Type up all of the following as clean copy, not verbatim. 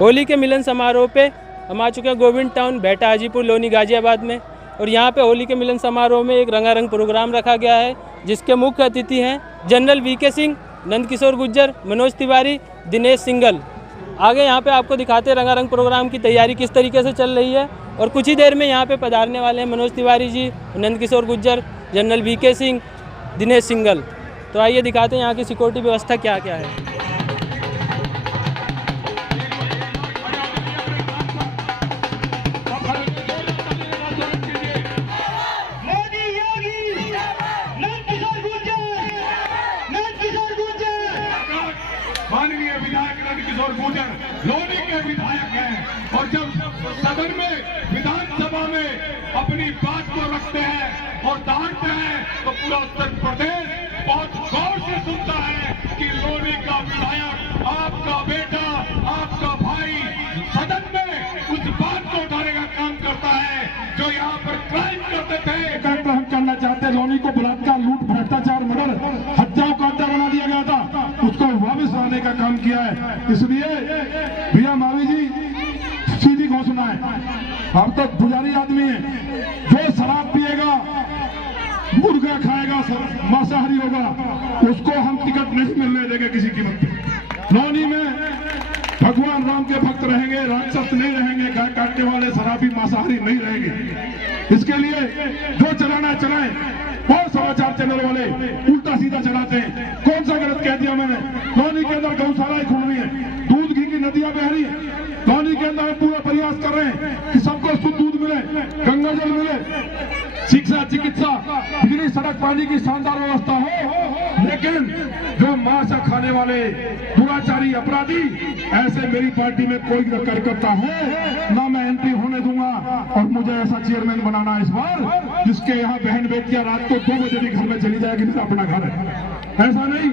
होली के मिलन समारोह पे हम आ चुके हैं गोविंद टाउन, बेटा हाजीपुर, लोनी, गाजियाबाद में। और यहाँ पे होली के मिलन समारोह में एक रंगारंग प्रोग्राम रखा गया है, जिसके मुख्य अतिथि हैं जनरल वीके सिंह, नंदकिशोर गुर्जर, मनोज तिवारी, दिनेश सिंगल। आगे यहाँ पे आपको दिखाते हैं रंगारंग प्रोग्राम की तैयारी किस तरीके से चल रही है। और कुछ ही देर में यहाँ पे पधारने वाले हैं मनोज तिवारी जी, नंदकिशोर गुर्जर, जनरल वीके सिंह, दिनेश सिंगल। तो आइए दिखाते हैं यहाँ की सिक्योरिटी व्यवस्था क्या क्या है। माननीय विधायक नंदकिशोर गुर्जर लोनी के विधायक हैं और जब सदन में विधानसभा में अपनी बात को रखते हैं और डांटते हैं तो पूरा उत्तर प्रदेश बहुत गौर से सुनता है कि लोनी का विधायक, आपका बेटा, आपका भाई सदन में उस बात को उठाने का काम करता है जो यहाँ पर क्राइम करते थे। हम करना चाहते लोनी को बलात्कार, लूट, भ्रष्टाचार, मर्डर, हत्याओं का अड्डा बना दिया गया था, उसको वापस लाने का काम किया है। इसलिए भैया मावी जी सीधी घोषणा है, हम तो पुजारी आदमी है, जो शराब पिएगा, मुर्गा खाएगा, मांसाहारी होगा, उसको हम टिकट नहीं मिलने देंगे किसी कीमत पे। लोनी में भगवान राम के भक्त रहेंगे, राक्षस नहीं रहेंगे, गाय काटने वाले शराबी मांसाहारी नहीं रहेंगे। इसके लिए जो चलाना चलाएं। बहुत समाचार चैनल वाले उल्टा सीधा चलाते हैं। कौन सा गलत कह दिया मैंने? लोनी के अंदर गौशालाएं खुल रही है, दूध घी की नदियां बह रही है। लोनी के अंदर पूरा प्रयास कर रहे हैं कि सबको शुद्ध दूध मिले, गंगा जल मिले, शिक्षा, चिकित्सा, बिजली, सड़क, पानी की शानदार व्यवस्था हो। लेकिन जो मांस खाने वाले दुराचारी अपराधी, ऐसे मेरी पार्टी में कोई कार्यकर्ता है ना मैं एंट्री होने दूंगा। और मुझे ऐसा चेयरमैन बनाना इस बार जिसके यहाँ बहन बेटियां रात को 2 बजे भी घर में चली जाएगी, मेरा अपना घर है। ऐसा नहीं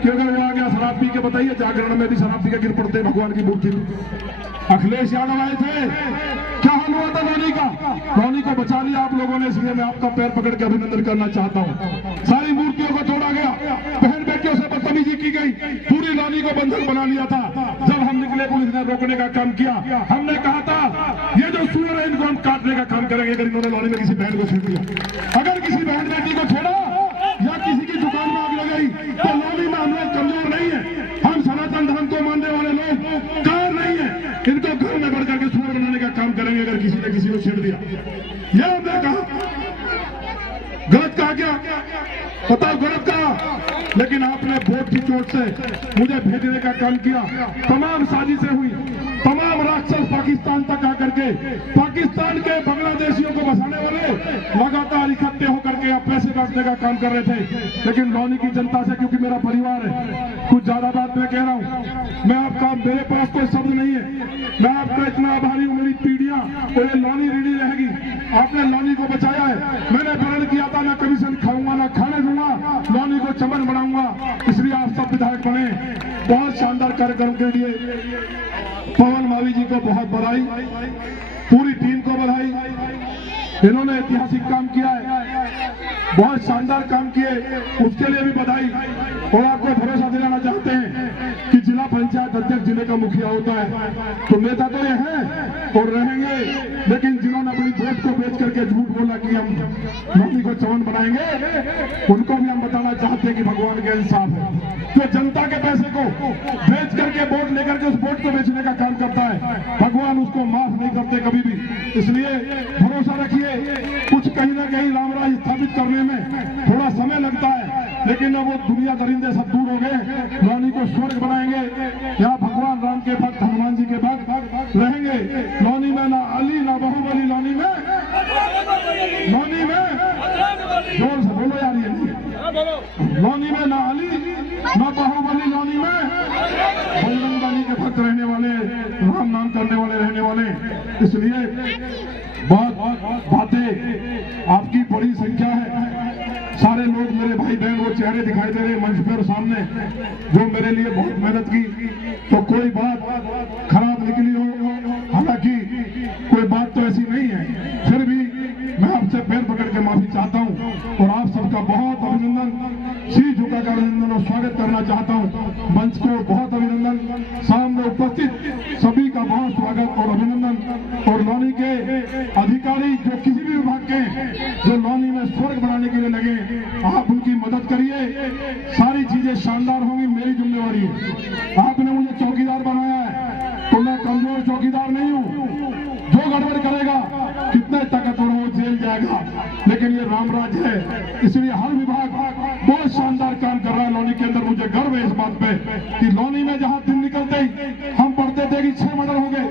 कि अगर वो आ गया शराब पी के, बताइए जागरण में भी शराब पी के गिर पड़ते भगवान की मूर्ति में। अखिलेश यादव आए थे, क्या हाल हुआ था लोनी का? लोनी को बचा लिया आप लोगों ने, इसलिए मैं आपका पैर पकड़ के अभिनंदन करना चाहता हूँ। सारी मूर्तियों को तोड़ा गया, बहन बेटियों से बदतमीजी की गई, पूरी लोनी को बंधक बना लिया था। जब हम निकले पुलिस ने रोकने का काम किया। हमने कहा था ये जो सुअर है इनको हम काटने का काम करेंगे अगर इन्होंने लोनी में किसी बहन को छेड़ दिया। अगर किसी बहन बेटी को छेड़ा या किसी की दुकान में आग लगाई तो लोनी में हम लोग कमजोर नहीं है। हम सनातन धर्म को मानने वाले लोग कार नहीं है, इनको घर में बढ़ करके सुअर बनाने का काम करेंगे अगर किसी ने किसी को छेड़ दिया। यह हमने कहा, गलत कहा क्या? बताओ गलत कहा। लेकिन आपने वोट की चोट से मुझे भेजने का काम किया। तमाम साजिशें हुई, तमाम राक्षस पाकिस्तान तक आकर के पाकिस्तान के बांग्लादेशियों को बसाने वाले लगातार इकट्ठे होकर के पैसे बांटने का काम कर रहे थे। लेकिन लोनी की जनता से, क्योंकि मेरा परिवार है, कुछ ज्यादा बात मैं कह रहा हूँ, मैं आपका, मेरे पास कोई शब्द नहीं है, मैं आपका इतना आभारी हूँ। मेरी पीढ़ियां तो ये लोनी रीढ़ी रहेगी। आपने लोनी को बचाया है। मैंने प्रण किया था ना कमीशन खाऊंगा ना खाने दूंगा, लोनी को चमन बनाऊंगा। इसलिए आप सब विधायक बने। बहुत शानदार कार्यक्रम के लिए पवन मावी जी को बहुत बधाई, पूरी टीम को बधाई। इन्होंने ऐतिहासिक काम किया है, बहुत शानदार काम किए, उसके लिए भी बधाई। और आपको भरोसा दिलाना चाहते हैं कि जिला पंचायत अध्यक्ष जिले का मुखिया होता है, तो नेता तो ये हैं और रहेंगे, लेकिन जिन्होंने अपनी वोट को बेच करके झूठ बोला कि हम लोनी को चमन बनाएंगे, उनको भी हम बताना चाहते हैं कि भगवान के इंसाफ है। तो जनता के पैसे को बेच करके वोट लेकर के उस वोट को बेचने का काम करता है, भगवान उसको माफ नहीं करते कभी भी। इसलिए भरोसा रखिए, कुछ कहीं ना कहीं रामराज स्थापित करने में थोड़ा समय लगता है, लेकिन अब वो दुनिया दरिंदे सब दूर हो गए। लोनी को स्वर्ग बनाएंगे, यहाँ भगवान राम के भक्त, हनुमान जी के भक्त रहेंगे। लोनी में ना अली ना बाहुबली, लोनी में जोर से बोलो यार, ये लोनी में ना अली ना बाहुबली, लोनी में बजरंग बली के भक्त रहने वाले, राम नाम करने वाले रहने वाले। इसलिए बहुत बातें, आपकी बड़ी संख्या है, सारे लोग मेरे भाई बहन वो चेहरे दिखाई दे रहे मंच पर सामने, जो मेरे लिए बहुत मेहनत की। तो कोई बात खराब निकली हो, हालांकि कोई बात तो ऐसी नहीं है, फिर भी मैं आपसे पैर पकड़ के माफी चाहता हूं और आप सबका बहुत अभिनंदन, शीश झुकाकर अभिनंदन और स्वागत करना चाहता हूं। मंच को बहुत अभिनंदन, सामने उपस्थित सभी का स्वागत और अभिनंदन। और लौनी के अधिकारी जो किसी भी विभाग के जो लौनी में स्वर्ग बनाने के लिए लगे, आप उनकी मदद करिए। सारी चीजें शानदार होंगी, मेरी जिम्मेवारी है। आपने मुझे चौकीदार बनाया है तो मैं कमजोर चौकीदार नहीं हूँ। जो गड़बड़ करेगा, कितने ताकतवर हो, जेल जाएगा। लेकिन ये रामराज है, इसलिए हर विभाग बहुत शानदार काम कर रहा है लौनी के अंदर। मुझे गर्व है इस बात पे कि लौनी में जहां दिन निकलते ही हम पढ़ते थे कि 6 मर्डर हो गए,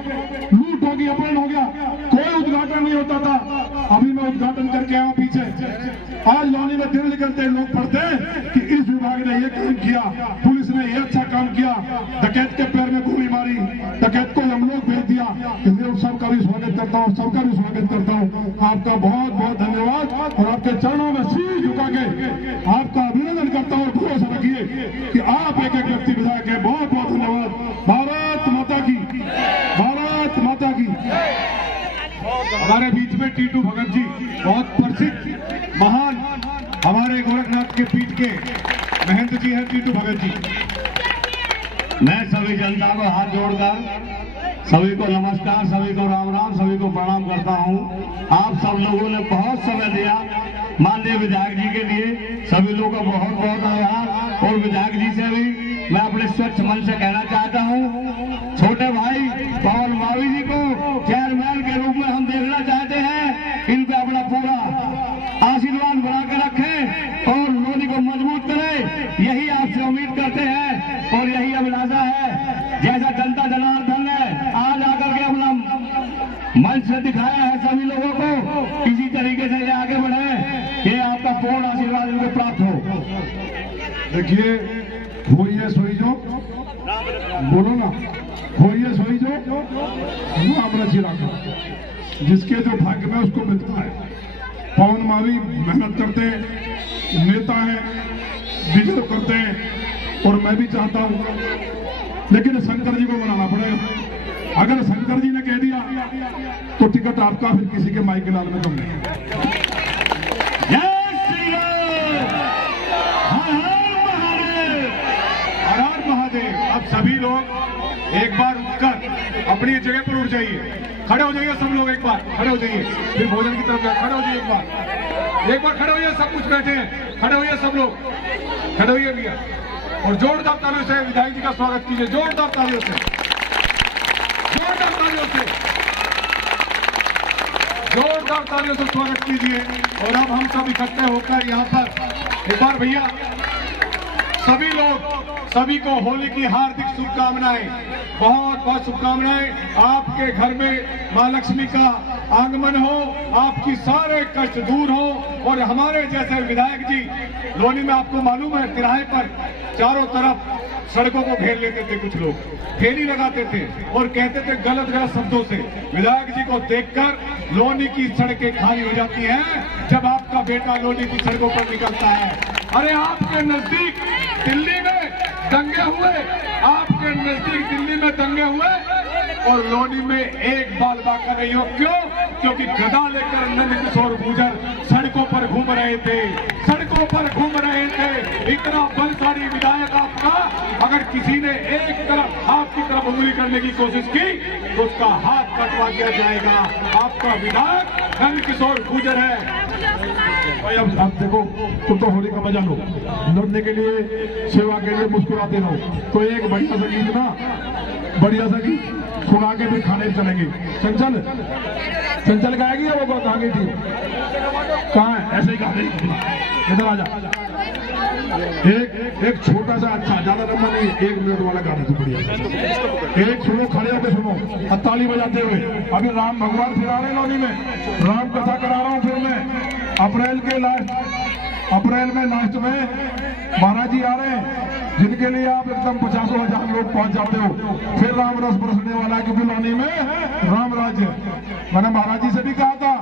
लूट होगी, अपहरण हो गया, कोई उद्घाटन नहीं होता था। अभी मैं उद्घाटन करके आया पीछे। आज लौनी में दिन निकलते ही लोग पढ़ते हैं कि इस विभाग ने ये काम किया, पुलिस ने ये अच्छा काम किया, डकैत के पैर में गोली मारी, डकैत को हम लोग भेज दिया। इसलिए सबका भी स्वागत करता हूँ, सबका भी स्वागत करता हूँ। आपका बहुत बहुत धन्यवाद और आपके चरणों में शीश झुका के आपका अभिनंदन करता हूँ। भरोसा रखिए कि आप एक एक व्यक्ति विधायक है। बहुत बहुत धन्यवाद। भारत माता की, भारत माता की। हमारे बीच में टीटू भगत जी, बहुत प्रसिद्ध महान हमारे गोरखनाथ के पीठ के महंत जी हैं टीटू भगत जी। मैं सभी जनता को हाथ जोड़कर सभी को नमस्कार, सभी को राम राम, सभी को प्रणाम करता हूं। आप सब लोगों ने बहुत समय दिया माननीय विधायक जी के लिए, सभी लोगों का बहुत बहुत आभार। और विधायक जी से भी मैं अपने स्वच्छ मन से कहना चाहता हूं, छोटे भाई पवन मावी जी को चेयरमैन के रूप में हम देखना चाहते हैं। इन पे अपना पूरा आशीर्वाद बना के रखें और लौनी को मजबूत करें, यही आपसे उम्मीद करते हैं और यही अभिलाषा है। जैसा जनता जनार्दन ने आज आकर के अपना मंच से दिखाया है सभी लोगों को, इसी तरीके से ये आगे बढ़े, ये आपका पूर्ण आशीर्वाद इनको प्राप्त हो। देखिए, होइए सोई जो, बोलो ना, होइए सोई जो नाम रची रखो। जिसके जो भाग्य में उसको मिलता है। पवन मावी मेहनत करते हैं, नेता हैं, डिजर्व करते हैं और मैं भी चाहता हूं, लेकिन शंकर जी को मनाना पड़ेगा। अगर शंकर जी ने कह दिया तो टिकट आपका, फिर किसी के माई के लाल में कम नहीं। जय श्री राम, हर हर महादेव, हर हर महादेव। अब सभी लोग एक बार उठकर अपनी जगह पर उठ जाइए, खड़े हो जाइए सब लोग, एक बार खड़े हो जाइए, फिर भोजन की तरफ खड़े हो जाइए। एक बार खड़े होइए, सब कुछ बैठे हैं, खड़े होइए सब लोग, खड़े होइए भैया और जोरदार तालियों से विधायक जी का स्वागत कीजिए। जोरदार तालियों से, जोरदार तालियों से, जोरदार तालियों से स्वागत कीजिए। और अब हम सब इकट्ठे होकर यहाँ पर एक बार भैया सभी लोग, सभी को होली की हार्दिक शुभकामनाएं, बहुत बहुत शुभकामनाएं। आपके घर में मां लक्ष्मी का आगमन हो, आपकी सारे कष्ट दूर हो। और हमारे जैसे विधायक जी लोनी में आपको मालूम है, तिराहे पर चारों तरफ सड़कों को घेर लेते थे कुछ लोग, फेरी लगाते थे और कहते थे गलत गलत शब्दों से। विधायक जी को देखकर लोनी की सड़कें खाली हो जाती हैं जब आपका बेटा लोनी की सड़कों पर निकलता है। अरे आपके नजदीक दिल्ली में दंगे हुए, आपके नजदीक दिल्ली में दंगे हुए और लोनी में एक बाल बाका नहीं हो। क्यों? क्योंकि गदा लेकर नंदकिशोर गुर्जर सड़कों पर घूम रहे थे, सड़कों पर घूम रहे थे। इतना बलशाली विधायक आपका, अगर किसी ने एक तरफ आपकी तरफ उंगली करने की कोशिश की तो उसका हाथ कटवा दिया जाएगा। आपका विधायक नंदकिशोर गुर्जर है। भाई अब देखो, तुम तो होली का मजा लो, लड़ने के लिए, सेवा के लिए मुस्कुराते रहो। तो एक बढ़िया सा गीत ना, बढ़िया सा गीत सुना के फिर खाने चलेंगे। चंचल, चंचल गाएगी वो कहाँ गई थी? कहाँ है? ऐसे ही गा रही, इधर आ जा। एक छोटा सा, अच्छा ज्यादा लंबा नहीं, 1 मिनट वाला गाना से बढ़िया। एक सुनो, खड़े होकर सुनो, ताली बजाते हुए। अभी राम भगवान फिर आ रहे हैं लोनी में, राम कथा करा रहा हूँ फिर मैं। अप्रैल में लास्ट में महाराज जी आ रहे हैं, जिनके लिए आप एकदम 50,000 लोग पहुंच जाते हो। फिर राम रस बरसने वाला है, क्योंकि लोनी में राम राज है। मैंने महाराज जी से भी कहा था,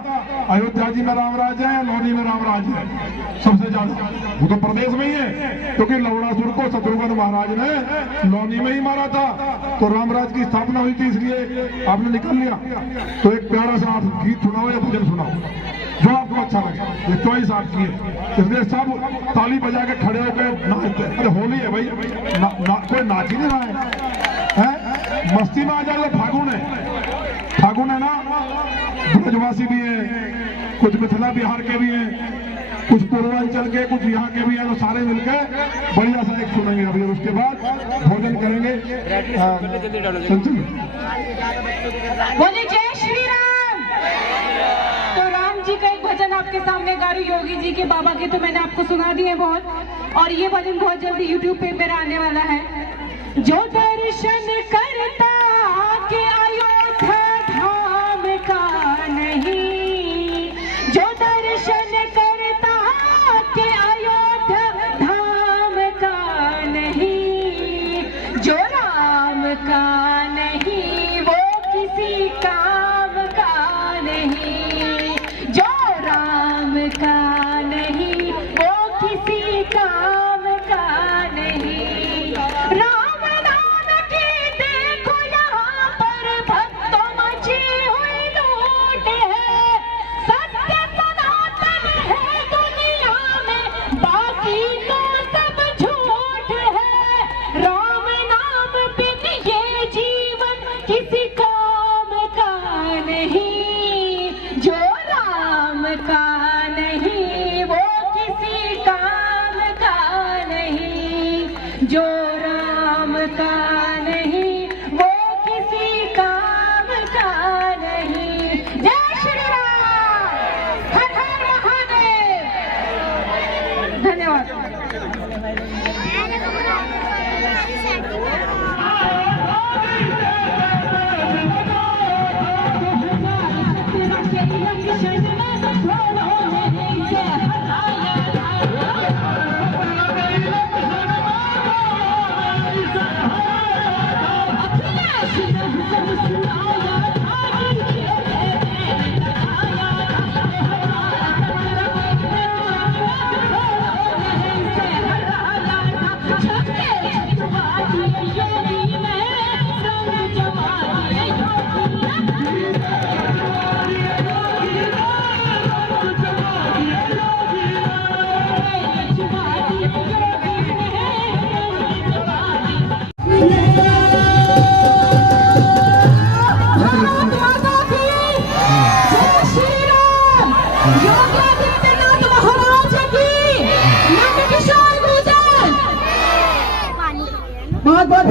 अयोध्या जी में राम राज है, लोनी में राम राज है सबसे ज्यादा। वो तो प्रदेश में ही है, क्योंकि लवणासुर को शत्रुघ्न महाराज ने लोनी में ही मारा था, तो रामराज की स्थापना हुई थी, इसलिए आपने निकल लिया। तो एक प्यारा सा आप गीत सुनाओ या भजन सुनाओ जो आपको अच्छा लगे, ये चॉइस आपकी है। इसलिए सब ताली बजा के खड़े होकर नाचते। अरे होली है भाई, कोई नाच ही नहीं रहा है, मस्ती में आ जाओ, फागुन है। फागुन है ना, ब्रजवासी भी है, कुछ मिथिला बिहार के भी हैं, कुछ पूर्वांचल के, कुछ यहाँ के भी हैं, तो सारे मिलकर बढ़िया सा एक सुनेंगे अभी, उसके बाद भोजन करेंगे। बोले जय श्री राम। तो राम जी का एक भजन आपके सामने गा रही, योगी जी के बाबा के तो मैंने आपको सुना दिए बहुत, और ये भजन बहुत जल्दी यूट्यूब पे मेरा आने वाला है। जो दर्शन करता के अयोध्या धाम का नहीं, जो दर्शन करता के अयोध्या धाम का नहीं, जो राम का नहीं वो किसी काम का नहीं, जो राम का नहीं वो किसी काम का नहीं। राम नाम की देखो यहाँ पर भक्तों मची हुई लूट है, सत्य सनातन है दुनिया में, बाकी तो सब झूठ है। राम नाम बिन ये जीवन किसी काम का नहीं, जो राम का नहीं वो किसी काम का नहीं, जो राम का नहीं वो किसी काम का नहीं। जय श्री राम, हर हर महादेव। धन्यवाद। बहुत बहुत